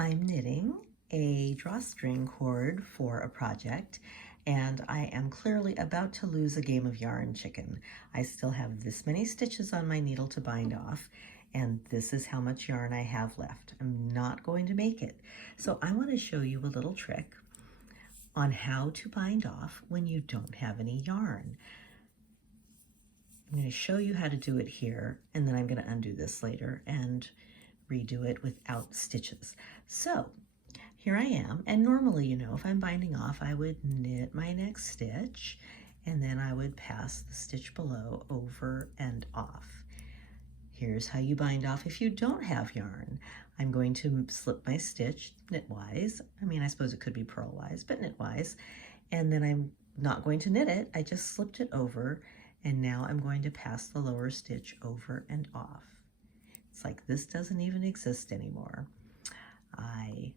I'm knitting a drawstring cord for a project, and I am clearly about to lose a game of yarn chicken. I still have this many stitches on my needle to bind off, and this is how much yarn I have left. I'm not going to make it. So I want to show you a little trick on how to bind off when you don't have any yarn. I'm going to show you how to do it here, and then I'm going to undo this later and redo it without stitches. So here I am, and normally, you know, if I'm binding off, I would knit my next stitch, and then I would pass the stitch below over and off. Here's how you bind off if you don't have yarn. I'm going to slip my stitch knitwise. I mean, I suppose it could be purlwise, but knitwise. And then I'm not going to knit it. I just slipped it over, and now I'm going to pass the lower stitch over and off. It's like this doesn't even exist anymore. I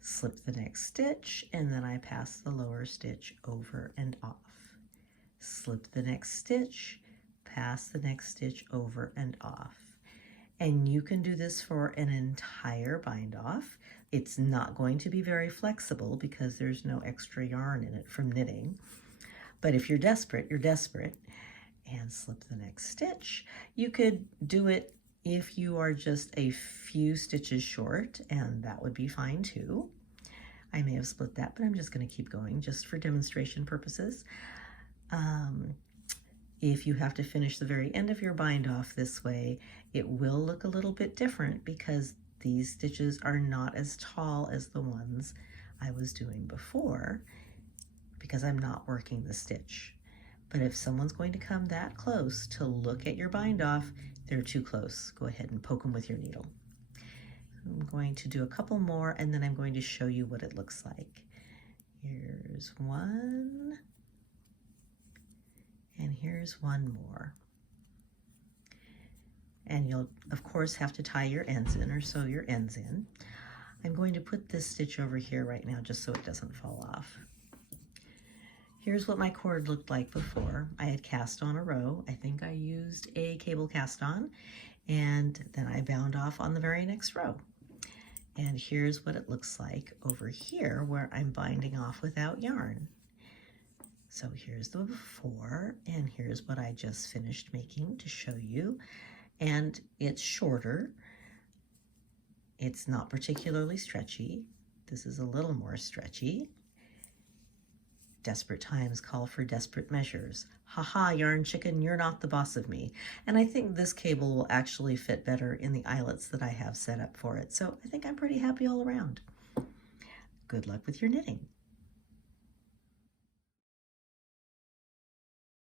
slip the next stitch, and then I pass the lower stitch over and off. Slip the next stitch, pass the next stitch over and off. And you can do this for an entire bind off. It's not going to be very flexible because there's no extra yarn in it from knitting. But if you're desperate, you're desperate. And slip the next stitch. You could do it if you are just a few stitches short, and that would be fine too. I may have split that, but I'm just going to keep going just for demonstration purposes. If you have to finish the very end of your bind off this way, it will look a little bit different because these stitches are not as tall as the ones I was doing before because I'm not working the stitch. But if someone's going to come that close to look at your bind off, they're too close. Go ahead and poke them with your needle. I'm going to do a couple more, and then I'm going to show you what it looks like. Here's one, and here's one more. And you'll, of course, have to tie your ends in or sew your ends in. I'm going to put this stitch over here right now just so it doesn't fall off. Here's what my cord looked like before. I had cast on a row. I think I used a cable cast on, and then I bound off on the very next row. And here's what it looks like over here where I'm binding off without yarn. So here's the before, and here's what I just finished making to show you. And it's shorter. It's not particularly stretchy. This is a little more stretchy. Desperate times call for desperate measures. Haha, yarn chicken, you're not the boss of me. And I think this cable will actually fit better in the eyelets that I have set up for it. So I think I'm pretty happy all around. Good luck with your knitting.